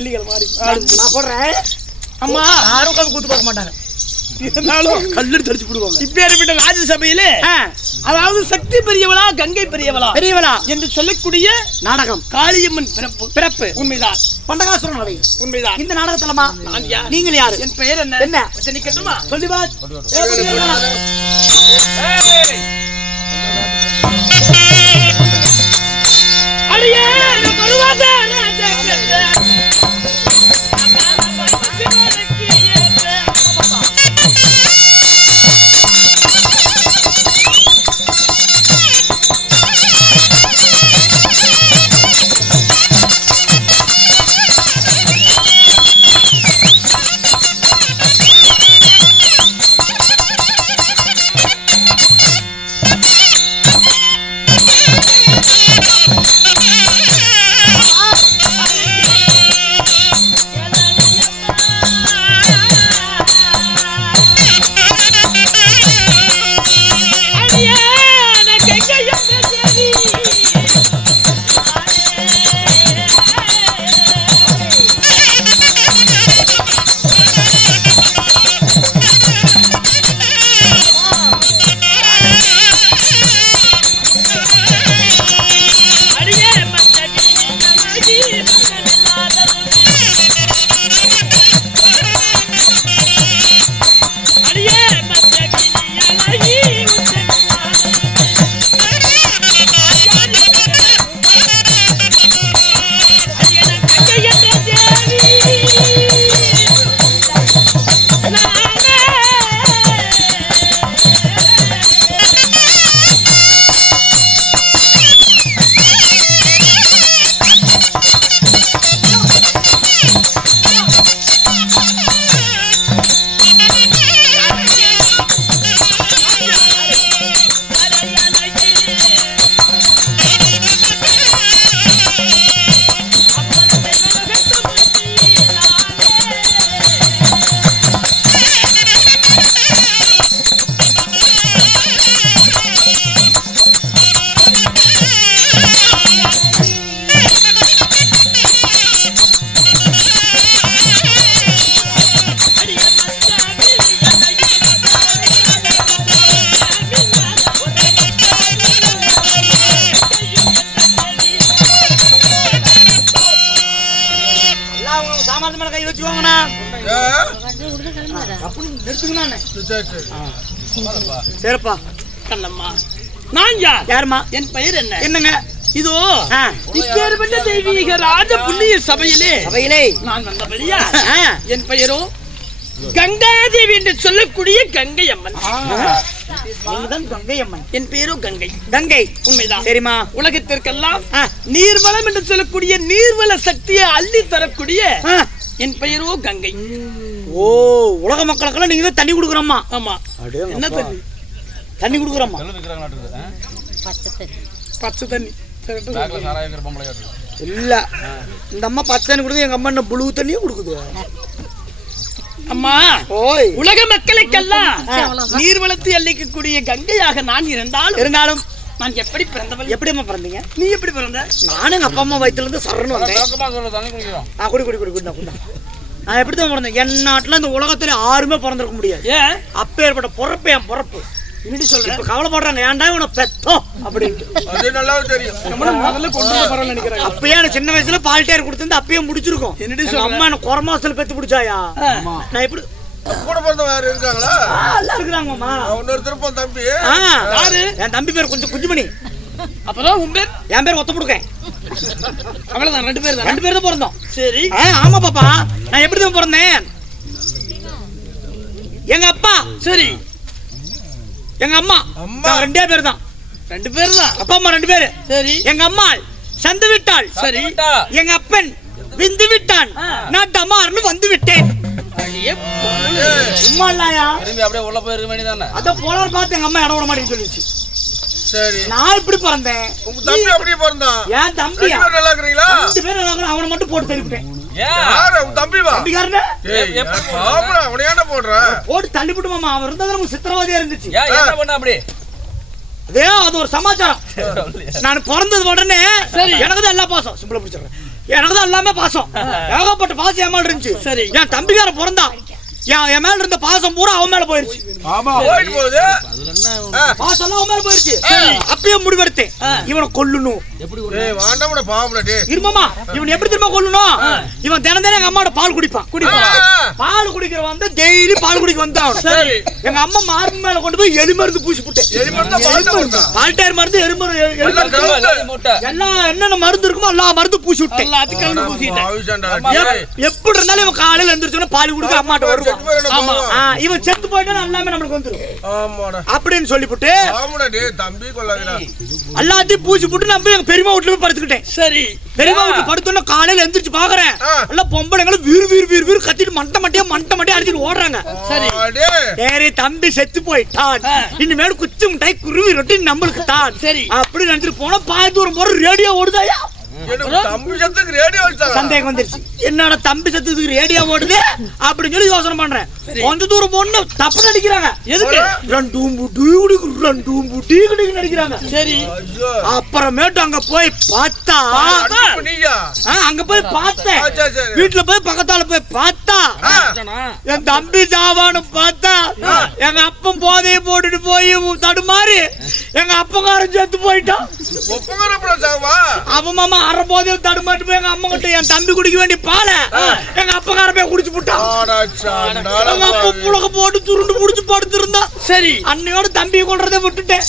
நான் போடுறேன். அம்மா யாரும் உட்காந்து கூத்து பார்க்க மாட்டாங்க, இருந்தாலும் கல்லு தடிச்சு போடுவாங்க. இப்பேற்பட்ட ராஜ்யசபையில அதாவது சக்தி பெரியவளா கங்கை பெரியவளா என்று சொல்லக்கூடிய நாடகம் காளியம்மன் பிறப்பு உண்மைதான். பண்டகாசுரன் அவை உண்மைதான். இந்த நாடகத்துலமா நீங்கள் யாரு? என் பெயர் என்ன? என்ன நிக்கட்டுமா? சொல்லி பா. அடியே வருவாத சரிப்பா. கண்ணம்மா, நான் யார்? யாருமா? என் பெயர் என்ன? என்னங்க? இதோ இப்பேற்பட்ட தெய்வீக ராஜ புண்ணிய சபையிலே நான் வந்தபடியா என் பெயரோ கங்காதேவி என்று சொல்லக்கூடிய கங்கை அம்மன். கங்கை அம்மன். என் பேரோ கங்கை. கங்கை உண்மைதான். சரிமா. உலகத்திற்கெல்லாம் நீர்வளம் என்று சொல்லக்கூடிய நீர்வள சக்தியை அள்ளி தரக்கூடிய என் பெயரோ கங்கை. ஓ, உலக மக்களுக்கெல்லாம் நீங்க தண்ணி கொடுக்குறோமா? ஆமா. என்ன தண்ணி? தண்ணி கொடுக்குறோமா? பச்சை தண்ணி. இல்ல இந்த அம்மா பச்சை தண்ணி கொடுக்குது, எங்க அம்மா என்ன புளு தண்ணியும் கொடுக்குது. அம்மா ஓய் உலக மக்களுக்கெல்லாம் நீர் வளர்த்து அள்ளிக்கக்கூடிய கங்கையாக நான் இருந்தாலும் நான் எப்படி பிறந்தவள்? எப்படி அம்மா பிறந்தீங்க? நீ எப்படி பிறந்த? நானும் எங்க அப்பா அம்மா வயிற்றுல இருந்து சரணு வந்தேன். குடி நான் எப்படிதான் பிறந்தேன்? என் நாட்டுல இந்த உலகத்துல யாருமே பிறந்திருக்க முடியாது. ஏன் அப்பேற்பட்ட பொறப்பு என் பொறப்பு. இப்படி சொல்றேன். இப்ப கவலைப்படுறாங்க, ஏன்டா இவனை பெத்தோம் அப்படின்ட்டு. அது நல்லா தெரியும். முதல்ல கொண்டு வரணும்னு நினைக்கிறேன். அப்பயே எனக்கு சின்ன வயசுல பால்டேர் கொடுத்து அப்பயே முடிச்சிருக்கோம். என்னடி எங்க அம்மா என்ன குறை மாசத்துல பெத்து பிடிச்சாயா? நான் எப்படி கூட பிறந்த வேற இருக்காங்களா? எல்லாம் இருக்கிறாங்க மாமா. இன்னொரு திருப்பம் தம்பி யாரு? என் தம்பி பேர் கொஞ்சம் குஞ்சுமணி. அப்பதான் உன் பேர்? என் பேர் ஒத்த முடுக்கேன். அவ்வளவுதான், 2 பேர் தான். 2 பேர் தான் பிறந்தோம். சரி. ஆமா பாப்பா, நான் எப்படி தான் பிறந்தேன்? எங்க அப்பா சரி, எங்க அம்மா 2 பேர் தான். 2 பேர் தான். அப்பா அம்மா 2 பேரு. சரி. எங்க அம்மா சந்து விட்டாள். சரி. எங்க அப்பன் விந்து விட்டான். நான் டமார்னு வந்து விட்டேன். சும்மா இல்லையா? திரும்பி அப்படியே உள்ள போயிருக்க வேண்டியதானே? அத போலார் பார்த்து எங்க அம்மா இடம் விட மாட்டேன்னு சொல்லிச்சு. சரி. நான் இப்படி பிறந்தேன். உங்க தம்பி அப்படியே பிறந்தான். ஏன் தம்பியா? நல்லா இருக்கீங்களா? 2 பேரும் நல்லா இருக்கணும். அவனை மட்டும் போட்டு தள்ளிவிட்டேன். யாரு உங்க தம்பி? வா தம்பிக்காரனே. ஏய் பாபுடா, அவனை ஏன்டா போடுற? போட்டு தள்ளிவிட்டு மாமா. அவன் இருந்தது நமக்கு சித்திரவதையா இருந்துச்சு. என்ன பண்ண அப்படி? அதே அது ஒரு சமாச்சாரம். நான் பிறந்தது உடனே எனக்கு தான் எல்லா பாசம். சிம்பிளா பிடிச்சிடுறேன். எனக்கு தான் எல்லாமே பாசம். ஏகப்பட்ட பாசம் என் மேல இருந்துச்சு. சரி. என் தம்பிக்கார பிறந்தா என் மேல இருந்த பாசம் பூரா அவன் மேல போயிருச்சு. ஆமா போயிட்டு போகுது. பாசம் எல்லாம் அவன் மேல போயிருச்சு. அப்பயே முடிவெடுத்தேன், இவனை கொல்லணும். ஏய் வாண்டாமடா பாபுடா டேய். இருமாமா, இவன் எப்படி திரும்ப கொல்லணும்? இவன் தினம் தினம் எங்க அம்மாவோட பால் குடிப்பான். பால் குடிக்கிற வந்து டெய்லி பால் குடிக்க வந்தான். சரி. எங்க அம்மா மார்பு மேல கொண்டு போய் எலி மருந்து பூசி போட்டேன். எலி மருந்து பால்டா. பால்டேர் மருந்து, எலி மருந்து, எல்லாம் என்னென்ன மருந்து இருக்குமோ எல்லா மருந்து பூசி விட்டேன். எல்லாத்துக்கும் பூசிட்டேன். எப்படி இருந்தாலும் இவன் காலையில எந்திரிச்சோன்னா பால் குடிக்க அம்மாட்ட வருவான். இவன் செத்து போயிட்டா எல்லாமே நம்மளுக்கு வந்துரும் அப்படின்னு சொல்லிவிட்டு தம்பி கொள்ளாதீரா எல்லாத்தையும் பூசி போட்டு நம்ம எங்க பெரியமா வீட்டுல போய் படுத்துக்கிட்டேன். சரி. பெரியமா வீட்டுல படுத்தோன்னா காலையில எந்திரிச்சு பாக்குறேன், எல்லாம் பொம்பளைங்களும் வீர் கத்திட்டு மண்டை மட்டியா அடிச்சுட்டு ஓடுறாங்க. சரி தம்பி செத்து போயிட்டான், இனிமேல் குச்சி மிட்டாய் குருவி ரொட்டி நம்மளுக்கு தான். சரி அப்படி நினைச்சிட்டு போனா பாதி தூரம் போற ரேடியோ ஓடுதாயா? சந்தேகம் வந்துருச்சு, என்னோட தம்பி சத்துக்கு ரேடியோ ஓடுது அப்படின்னு சொல்லி யோசனை பண்றேன். கொஞ்ச தூரம் போன தப்பு நடிக்கிறாங்க. எதுக்கு? நடிக்கிறாங்க. சரி. அப்புறமேட்டு அங்க போய் பார்த்தா, வீட்டுல போய் பக்கத்தால போய் பார்த்தா என் தம்பி சாவான்னு பார்த்தா எங்க அப்பன் போதையை போட்டுட்டு போய் தடுமாறி எங்க அப்பங்காரன் செத்து போயிட்டான். அவன் மாமா அரை போதையில் தடுமாட்டு போய் எங்க அம்மா கிட்ட என் தம்பி குடிக்க வேண்டிய பாலை எங்க அப்பங்கார போய் குடிச்சு போட்டான். எங்க அப்பா புலக போட்டு துருண்டு புடிச்சு படுத்திருந்தா. சரி. அன்னையோட தம்பியை கொள்றதை விட்டுட்டேன்.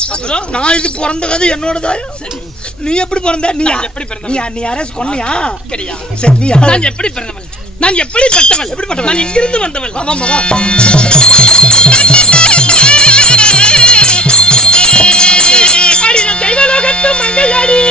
நான் இது பிறந்த கதை என்னோடதாயா? நீ எப்படி பிறந்த? நீ யாராச்சும் கொன்னியா? நான் எப்படி பிறந்தவள்? நான் எப்படி பட்டவள்? எப்படி பட்டவள்? நான் இங்கிருந்து வந்தவள். அடி நான் தெய்வலோகத்து மங்கையாடி.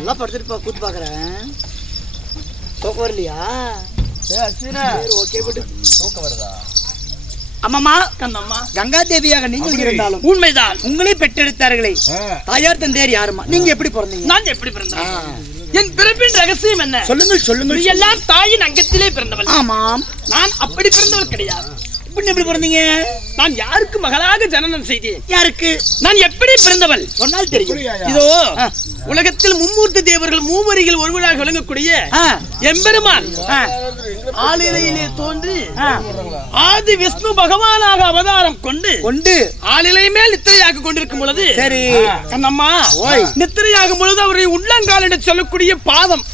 நல்லா படுத்துட்டு கூத்து பாக்குறேன். தூக்கம் வரலையா? ஓகே பட்டு தூக்கம் வருதா? அம்மாமா கண்ணம்மா, கங்கா தேவியாக நீங்கள் இருந்தாலும் உண்மைதான். உங்களே பெற்றெடுத்தார்களே தாயார் தந்தையார் யாருமா? நீங்க எப்படி பிறந்தீங்க? நான் எப்படி பிறந்தேன்? என் பிறப்பின் ரகசியம் என்ன? சொல்லுங்கள் சொல்லுங்கள். நீ எல்லாம் தாயின் அங்கத்திலே பிறந்தவள். ஆமாம். நான் அப்படி பிறந்தவள் கிடையாது. இப்படி எப்படி பிறந்தீங்க? நான் யாருக்கு மகளாக ஜனனம் செய்தேன்? யாருக்கு? நான் எப்படி பிறந்தவள் சொன்னால் தெரியும். இதோ உலகத்தில் மும்மூர்த்தி தேவர்கள் மூவரிகள் ஒருவராக விளங்கக்கூடிய எம்பெருமான் ஆளிலையிலே தோன்றி ஆதி விஷ்ணு பகவானாக அவதாரம் கொண்டு ஆளிலை மேல் நித்திரையாக கொண்டிருக்கும் பொழுது, சரி கண்ணம்மா, நித்திரையாகும் பொழுது அவருடைய உள்ளங்கால் என்று சொல்லக்கூடிய பாதம்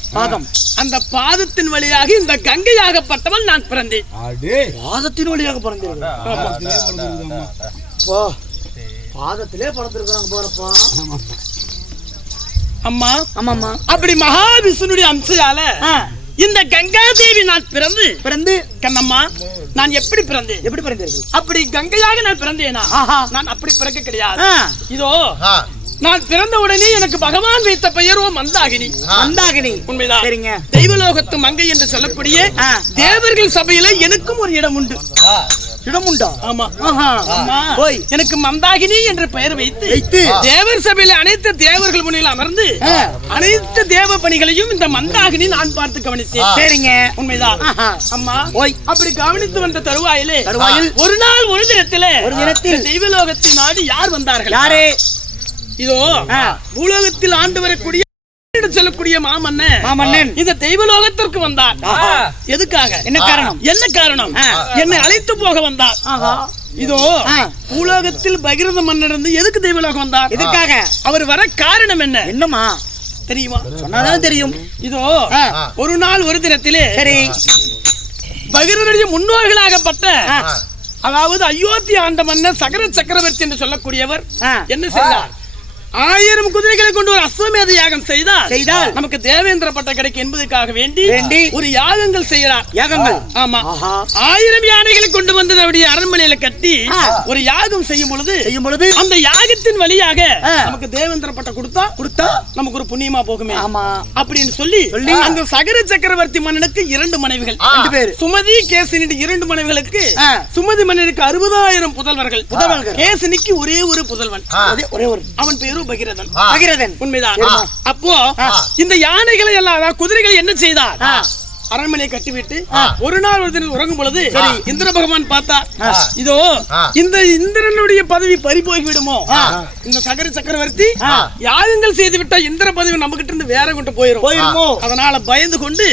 அந்த பாதத்தின் வழியாக இந்த கங்கையாகப்பட்டவள் நான் பிறந்தேன். பாதத்தின் வழியாக பிறந்தீர்கள்? பாதத்திலே பிறந்திருக்காங்க போறப்பா. அம்மா, ஆமாம்மா. அப்படி மகாவிஷ்ணுடைய அம்சையால இந்த கங்கா தேவி நான் பிறந்து கண்ணம்மா, நான் எப்படி பிறந்தேன்? எப்படி பிறந்தீர்கள்? அப்படி கங்கையாக நான் பிறந்தேனா? நான் அப்படி பிறக்க கிடையாது. இதோ நான் பிறந்த உடனே எனக்கு பகவான் வைத்த பெயரோ மந்தாகினி. மந்தாகினி, உண்மைதான். சரிங்க. தெய்வலோகத்து மங்கை என்று சொல்லக்கூடிய தேவர்கள் சபையில எனக்கும் ஒரு இடம் உண்டு. இடம் உண்டா? ஆமா. எனக்கு மந்தாகினி என்று பெயர் வைத்து தேவர் சபையில அனைத்து தேவர்கள் முன்னில் அமர்ந்து அனைத்து தேவ பணிகளையும் இந்த மந்தாகினி நான் பார்த்து கவனித்தேன். சரிங்க, உண்மைதான். அம்மா, அப்படி கவனித்து வந்த தருவாயில் ஒரு நாள் ஒரு தினத்தில் தெய்வலோகத்தின் நாடு யார் வந்தார்கள்? யாரே? இதோ பூலோகத்தில் ஆண்டு வரக்கூடிய சொல்லக்கூடிய மாமன்னன் இந்த தெய்வலோகத்திற்கு வந்தார். எதுக்காக? என்ன காரணம்? என்னை அழைத்து போக வந்தார். இதோ பூலோகத்தில் பகிரத மன்னர் இருந்து எதுக்கு தெய்வலோகம் வந்தார்? எதுக்காக? அவர் வர காரணம் என்ன? என்னமா தெரியுமா? சொன்னாதான் தெரியும். இதோ ஒரு நாள் ஒரு தினத்திலே சரி பகிரனுடைய முன்னோர்களாகப்பட்ட, அதாவது அயோத்தி ஆண்ட மன்னர் சகர சக்கரவர்த்தி என்று சொல்லக்கூடியவர் என்ன செய்தார்? 1000 குதிரைகளை கொண்டு ஒரு அஸ்வமேத யாகம் செய்தால் நமக்கு தேவேந்திர பட்டம் கிடைக்கும் என்பதற்காக வேண்டி ஒரு யாகங்கள் செய்கிறார். யாகங்கள், ஆமா. 1000 யானைகளை கொண்டு வந்து அவருடைய அரண்மனையில கட்டி ஒரு யாகம் செய்யும் பொழுது அந்த யாகத்தின் வழியாக நமக்கு தேவேந்திர பட்டம் கொடுத்தா நமக்கு ஒரு புண்ணியமா போகுமே அப்படின்னு சொல்லி அந்த சகர சக்கரவர்த்தி மன்னனுக்கு 2 மனைவிகள், 2 பேர், சுமதி கேசினி 2 மனைவிகளுக்கு. சுமதி மன்னனுக்கு 60,000 புதல்வர்கள். கேசினிக்கு ஒரே ஒரு புதல்வன், அவன் பேரு பகிரதன். உண்மைதான். அப்போ இந்த யானைகளை எல்லாம் குதிரைகளை என்ன செய்தார்? அரண்மனையை கட்டிவிட்டு ஒரு நாள் ஒரு தினம் உறங்கும் பொழுது இந்திர பகவான் பார்த்தார். இதோ இந்த இந்திரனுடைய பதவி பறி போய் விடுமோ, இந்த சகர சக்கரவர்த்தி யாகங்கள் செய்து விட்டா இந்திர பதவி நம்ம கிட்ட இருந்து வேற கொண்டு போயிருமோ, அதனால பயந்து கொண்டு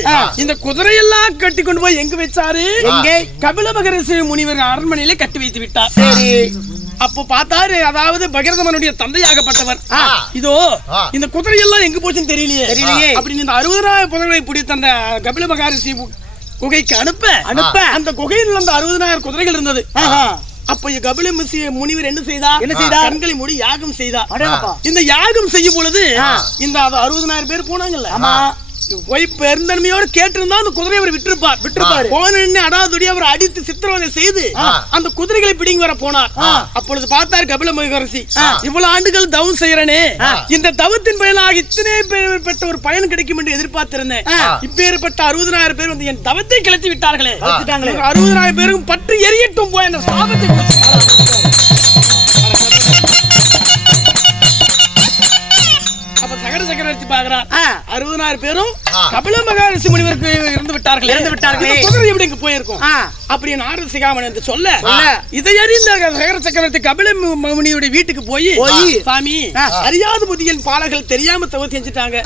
இந்த குதிரையெல்லாம் கட்டி கொண்டு போய் எங்க வச்சாரு? கபில மகரிஷி முனிவர் அரண்மனையில கட்டி வைத்து விட்டார். அப்போ பார்த்தாரு, அதாவது பகிரதமனுடைய தந்தையாகப்பட்டவர், இதோ இந்த குதிரை எல்லாம் எங்க போச்சுன்னு தெரியலையே அப்படின்னு இந்த 60,000 புதர்களை பிடித்த அந்த கபில மகரிஷி குகைக்கு அனுப்ப அந்த குகையில் அந்த 60,000 குதிரைகள் இருந்தது. அப்ப கபில முனிவர் என்ன செய்தார்? கண்களை மூடி யாகம் செய்தார். இந்த யாகம் செய்யும் பொழுது இந்த 60,000 பேர் போனாங்கல்ல, போய் பெருந்தன்மையோடு கேட்டிருந்தா அந்த குதிரை அவர் விட்டிருப்பார். போன அடாதுடி அவர் அடித்து சித்திரவதை செய்து அந்த குதிரைகளை பிடிங்கி வர போனார். அப்பொழுது பார்த்தார் கபில மகரிஷி, இவ்வளவு ஆண்டுகள் தவம் செய்யறனே, இந்த தவத்தின் பயனாக இத்தனை பேர் பெற்ற ஒரு பயன் கிடைக்கும் என்று எதிர்பார்த்திருந்தேன். இப்பேற்பட்ட 60,000 பேர் வந்து என் தவத்தை கிளத்தி விட்டார்களே, 60,000 பேருக்கும் பற்றி எரியட்டும் போய் அந்த சாபத்தை சக்கரவர்த்தி பார்க்கிறார். 60,000 பேரும் கபில மகரிஷி முனிவருக்கு இருந்து விட்டார்கள். குதிரை எப்படி போயிருக்கும் அப்படின்னு நாரத சிகாமணி என்று சொல்ல, இதை அறிந்த சகர சக்கரவர்த்தி கபில முனியுடைய வீட்டுக்கு போய், சாமி, அறியாத புதியின் பாலர்கள் தெரியாம தவறு செஞ்சுட்டாங்க,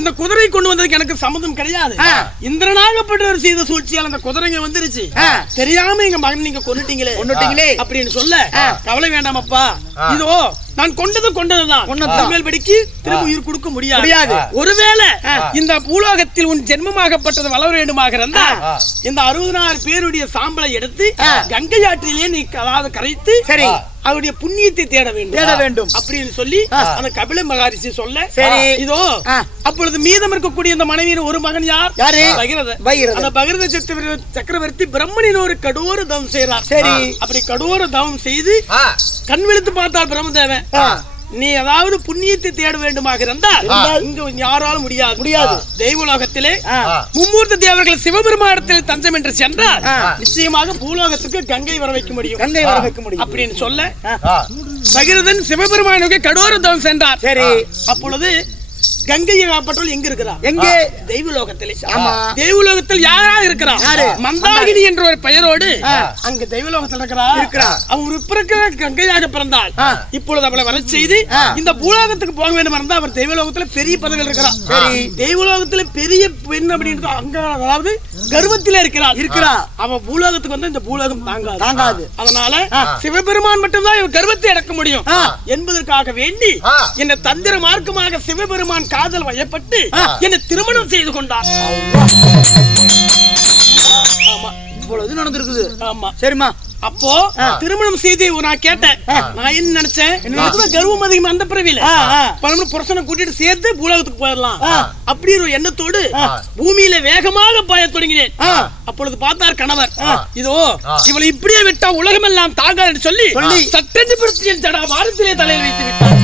இந்த குதிரை கொண்டு வந்ததுக்கு எனக்கு சம்மதம் கிடையாது, இந்திரனாகப்பட்டவர் செய்த சூழ்ச்சியால் அந்த குதிரைங்க வந்துருச்சு, தெரியாம எங்க மகன் நீங்க கொன்னுட்டீங்களே அப்படின்னு சொல்ல, கவலை வேண்டாமப்பா, இதோ நான் கொண்டதுதான் மேல்படிக்கு திரும்ப உயிர் கொடுக்க முடியாது. ஒருவேளை இந்த பூலோகத்தில் உன் ஜென்மமாகப்பட்டது வளர வேண்டுமாக இருந்தால் இந்த 60,000 பேருடைய சாம்பலை எடுத்து கங்கை ஆற்றிலே நீ அதாவது கரைத்து அவருடைய புண்ணியத்தை தேட வேண்டும் அப்படின்னு சொல்லி அந்த கபில மகரிஷி சொல்ல, இதோ அப்பொழுது மீதம் இருக்கக்கூடிய இந்த மனைவியின் ஒரு மகன் யார்? அந்த பகிரத சக்கரவர்த்தி பிரம்மனின் ஒரு கடோர தவம் செய்யறார். அப்படி கடோர தவம் செய்து கண் விழித்து பார்த்தார் பிரம்மதேவன். நீ அதாவது புண்ணியத்தை தேட வேண்டுமாக இருந்தால் இங்க யாராலும் முடியாது தெய்வலோகத்திலே மும்மூர்த்த தேவர்கள் சிவபெருமானத்தில் தஞ்சம் என்று சென்றால் நிச்சயமாக பூலோகத்துக்கு கங்கை வர வைக்க முடியும் அப்படின்னு சொல்ல பகிரதன் சிவபெருமானுக்கு கடோர தவம் சென்றார். சரி, அப்பொழுது கங்கையை காப்பற்றல் எங்க இருக்கிறார்? எங்கே? தெய்வலோகத்திலே. தெய்வலோகத்தில் யாரா இருக்கிறார்? மந்தாகினி என்ற ஒரு பெயரோடு அங்க தெய்வலோகத்தில் இருக்கிறார். அவர் இருக்கிற கங்கையாக பிறந்தால் இப்பொழுது அவளை வர செய்து இந்த பூலோகத்துக்கு போக வேண்டும் இருந்தால் அவர் தெய்வலோகத்தில் பெரிய பதவியில் இருக்கிறார். தெய்வலோகத்தில் பெரிய பெண் அப்படின்னு அங்க அதாவது கர்வத்திலே இருக்கிறார். அவ பூலோகத்துக்கு வந்து இந்த பூலோகம் தாங்காது. அதனால சிவபெருமான் மட்டும்தான் இவர் கர்வத்தை அடக்க முடியும் என்பதற்காக வேண்டி என்ன தந்திர மார்க்கமாக சிவபெருமான் காதல் வயப்பட்டு என்னை திருமணம் செய்து கொண்டார். இவ்வளவு நடந்திருக்குது. ஆமா, சரிம்மா. அப்போ திருமணம் செய்து நான் கேட்டேன். நான் என்ன நினைச்சேன், கர்வம் அதிகம் அந்த பிறவில புருஷனை கூட்டிட்டு சேர்த்து பூலோகத்துக்கு போயிடலாம் அப்படின்னு ஒரு எண்ணத்தோடு பூமியில வேகமாக பாய தொடங்கினேன். அப்பொழுது பார்த்தார் கணவர், இதோ இவளை இப்படியே விட்டா உலகம் எல்லாம் தாங்காது சொல்லி சட்டென்று பிடித்து என் தடா வாரத்திலே தலையில் வைத்து விட்டார்.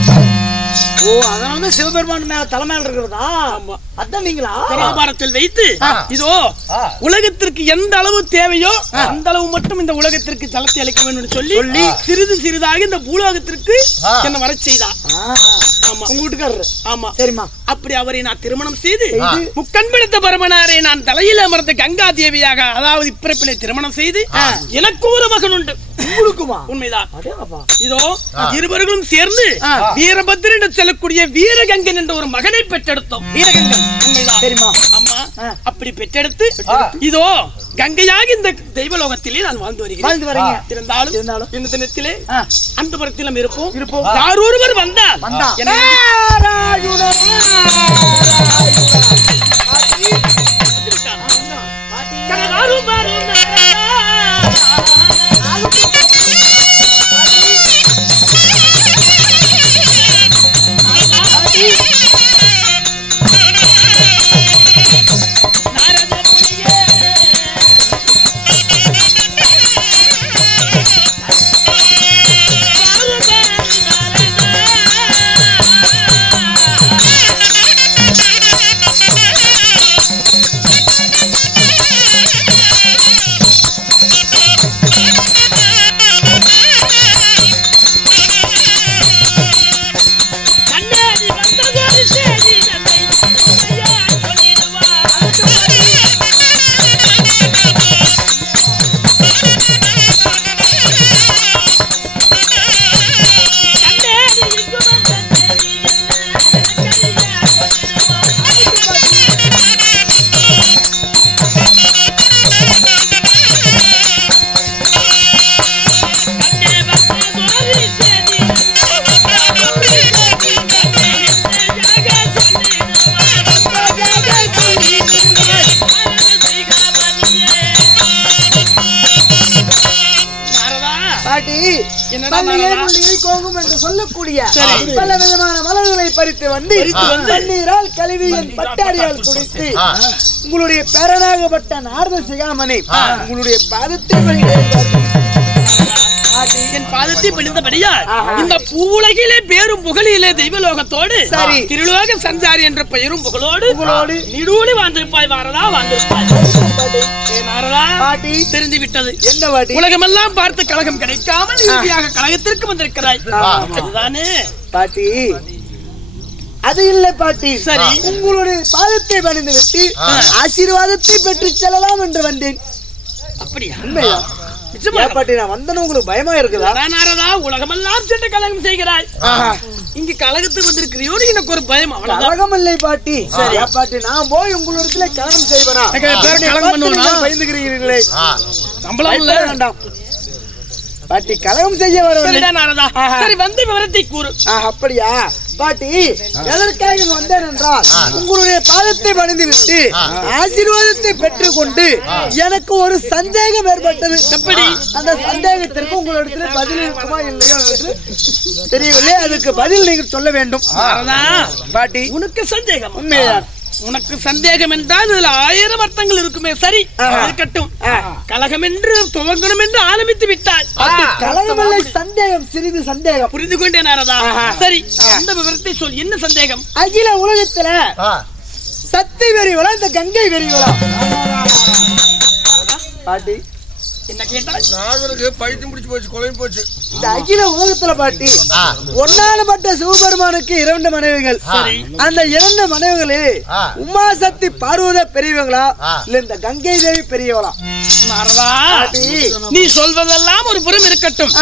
ஓ, அதனால சிவபெருமான் மேல தலைமையில் இருக்கிறதா? அதான் நீங்களா பராபாரத்தில் வைத்து இதோ உலகத்திற்கு எந்த அளவு தேவையோ அந்த அளவு மட்டும் இந்த உலகத்திற்கு ஜலத்தை அளிக்க வேண்டும் சொல்லி சிறிது சிறிதாக இந்த பூலோகத்திற்கு என்ன வர செய்தார். ஆமா, உங்க வீட்டுக்காரர். ஆமா, சரிம்மா. அப்படி அவரை நான் திருமணம் செய்து முக்கண் பிடித்த பரமனாரை நான் தலையில் அமர்ந்த கங்கா தேவியாக அதாவது இப்பிறப்பிலே திருமணம் செய்து எனக்கு ஒரு மகன் உண்டு. உங்களுக்குமா? உண்மைதான். இதோ இருவர்களும் சேர்ந்து வீரபத்ரன் என்று சொல்லக்கூடிய வீரகங்கன் என்ற ஒரு மகனை பெற்றெடுத்தோம். வீரகங்கன். உண்மைதான். சரிம்மா. அம்மா அப்படி பெற்றெடுத்து இதோ கங்கையாக இந்த தெய்வலோகத்திலே நான் வாழ்ந்து வருகிறேன். இருந்தாலும் இந்த தினத்திலே அந்த புறத்தில் நாம் இருப்போம். யார் ஒருவர் வந்தால் சொல்லக்கூடிய பல விதமான மலர்களை பறித்து வந்து தண்ணீரால் கழுவி என் பட்டாரியால் துடைத்து உங்களுடைய பேரனாகப்பட்ட நாரத சிகாமணி உங்களுடைய பாதத்தை என் பாதத்தை பணிந்தபடியா இந்த பூவுலகிலே பேரும் புகழிலே தெய்வலோகத்தோடு திருலோக சஞ்சாரி என்ற பெயரும் புகழோடு நிடூடி வாழ்ந்திருப்பாய். வாரதா வாழ்ந்திருப்பாய். தெரிந்து விட்டது. உலகமெல்லாம் பார்த்து கழகம் கிடைக்காமல் இறுதியாக கழகத்திற்கு வந்திருக்கிறாய். அதுதானே பாட்டி? அது இல்லை பாட்டி. சரி, உங்களுடைய பாதத்தை பணிந்து விட்டு ஆசீர்வாதத்தை பெற்று செல்லலாம் என்று வந்தேன். அப்படியா? உண்மையா பாட்டி? நான் வந்தேன்னு உங்களுக்கு பயமா இருக்குதா? உலகமெல்லாம் சென்று கலகம் செய்கிறாய், இங்க கலகத்துக்கு வந்திருக்கிறியோ எனக்கு ஒரு பயம். கலகம் இல்லை பாட்டி. சரி பாட்டி, நான் போய் உங்களிடத்துல கலகம் செய்வேனா? பயந்துக்கிறீர்களே, நம்மளாம் வேண்டாம் பாட்டி. கலகம் செய்ய வரவில்லை. சரி, வந்து விவரத்தை கூறு. அப்படியா பாட்டி? எதற்காக இங்க வந்தேன் என்றால் உங்களுடைய பாதத்தை பணிந்து விட்டு ஆசீர்வாதத்தை பெற்றுக் கொண்டு எனக்கு ஒரு சந்தேகம் ஏற்பட்டது. எப்படி? அந்த சந்தேகத்திற்கு உங்களிடத்துல பதில் இருக்குமா இல்லையோ என்று தெரியவில்லை. அதுக்கு பதில் நீங்கள் சொல்ல வேண்டும். பாட்டி, உனக்கு சந்தேகம்? உண்மைதான். உனக்கு சந்தேகம் என்றால் இதுல 1000 அர்த்தங்கள் இருக்குமே. சரி, இருக்கட்டும். கலகம் என்று துவங்கணும் என்று ஆரம்பித்து விட்டாய். கலகமல்ல, சந்தேகம், சிறிது சந்தேகம். புரிந்து கொண்டேன் நாரதா. சரி, அந்த விவரத்தை சொல். என்ன சந்தேகம்? அகில உலகத்துல சக்தி வெறிவலா இந்த கங்கை வெறிவலா? பாட்டி என்ன கேட்டால் நாகருக்கு பைத்தியம் பிடிச்சு போச்சு, கொலையும் போச்சு. இந்த அகில உலகத்துல பாட்டி ஒன்னாலப்பட்ட சிவபெருமானுக்கு 2 மனைவிகள். அந்த 2 மனைவிகளே உமா சக்தி பார்வத பெரியவங்களா இல்ல இந்த கங்கை தேவி பெரியவளா? நாரதா, நீ சொல்வதெல்லாம் ஒரு புறம் இருக்கட்டும்.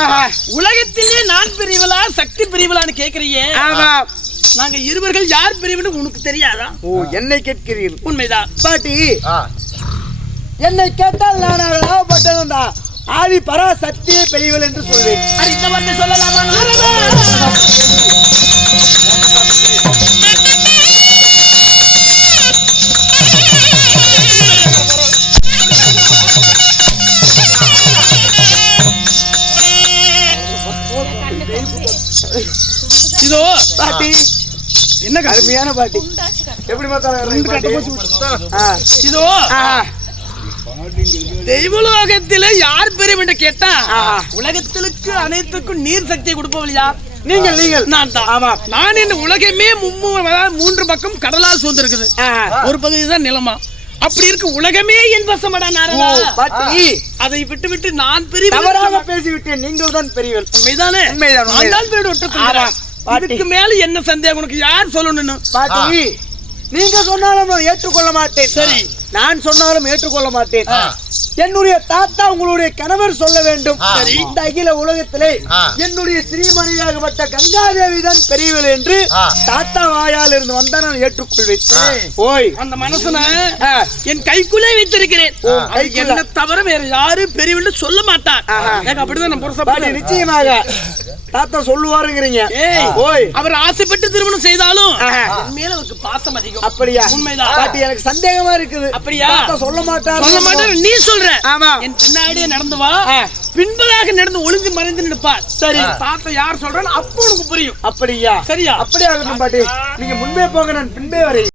உலகத்திலே நான் பெரியவளா சக்தி பெரியவளான்னு கேக்குறியே. நாங்க இருவர்கள் யார் பெரியவன்னு உனக்கு தெரியாதா? ஓ, என்னை கேட்கிறீர்கள்? உண்மைதான் பாட்டி. என்னை கேட்டால் நான் லாபப்பட்டதும் தான். ஆதி பரா சக்தியே பெரியவள் என்று சொல்வேன். இந்த வார்த்தை சொல்லலாமா நாரதா? இதோ பாட்டி, என்ன அருமையான பாட்டி. எப்படி இதோ தெய்வலோகத்தில யார் பெரும் என்று கேட்டா உலகத்திற்கு அனைத்துக்கும் நீர் சக்தியை கொடுப்பவள் யார்? நீங்கள். நீங்கள் நான் தான். ஆமா. நான் இந்த உலகமே 3 பக்கம் கடலால் சூழ்ந்திருக்குது. ஒரு பகுதி தான் நிலமா. அப்படி இருக்கு உலகமே என் வசமடா நாரதா. பாட்டி, அதை விட்டு விட்டு நான் பெரிய தவறாக பேசிவிட்டேன். நீங்கள் தான் பெரியவள். உண்மைதானே? நான் தான் பெரிய ஒட்டுக்கிறேன். அதுக்கு மேல என்ன சந்தேகம் உனக்கு? யார் சொல்லணும்? பாட்டி, நீங்க சொன்னாலும் நான் ஏற்றுக்கொள்ள மாட்டேன். சரி, நான் சொன்னாலும் ஏற்றுக்கொள்ள மாட்டேன். என்னுடைய தாத்தா உங்களுடைய கணவர் சொல்ல வேண்டும். இந்த அகில உலகத்திலே என்னுடைய ஸ்ரீமணியாகப்பட்ட கங்காதேவி தான் பெரியவள் என்று தாத்தா வாயால் இருந்து வந்தா நான் ஏற்றுக்கொள்வேன். ஓய், அந்த மனசனை என் கைக்குள்ளே வைத்திருக்கிறேன். என்ன தவிர வேற யாரும் பெரியவள் சொல்ல மாட்டார். அப்படிதான் நான் புருஷன். நிச்சயமாக தாத்தா சொல்லுவாருங்கிறீங்க. ஓய், அவர் ஆசைப்பட்டு திருமணம் செய்தாலும் என் மேல அவருக்கு பாசம் அதிகம். அப்படியா? உண்மைதான். பாட்டி, எனக்கு சந்தேகமா இருக்குது. அப்படியா? தாத்தா சொல்ல மாட்டார். சொல்ல மாட்டார் நீ சொல்ற. ஆமா. என் பின்னாடியே நடந்து வா. பின்பதாக நடந்து ஒளிந்து மறைந்து நிற்பார். சரி, தாத்தா யார் சொல்றான்னு அப்போ உனக்கு புரியும். அப்படியா? சரியா? அப்படியே ஆகட்டும் பாட்டி. நீங்க முன்பே போங்க, நான் பின்பே வரேன்.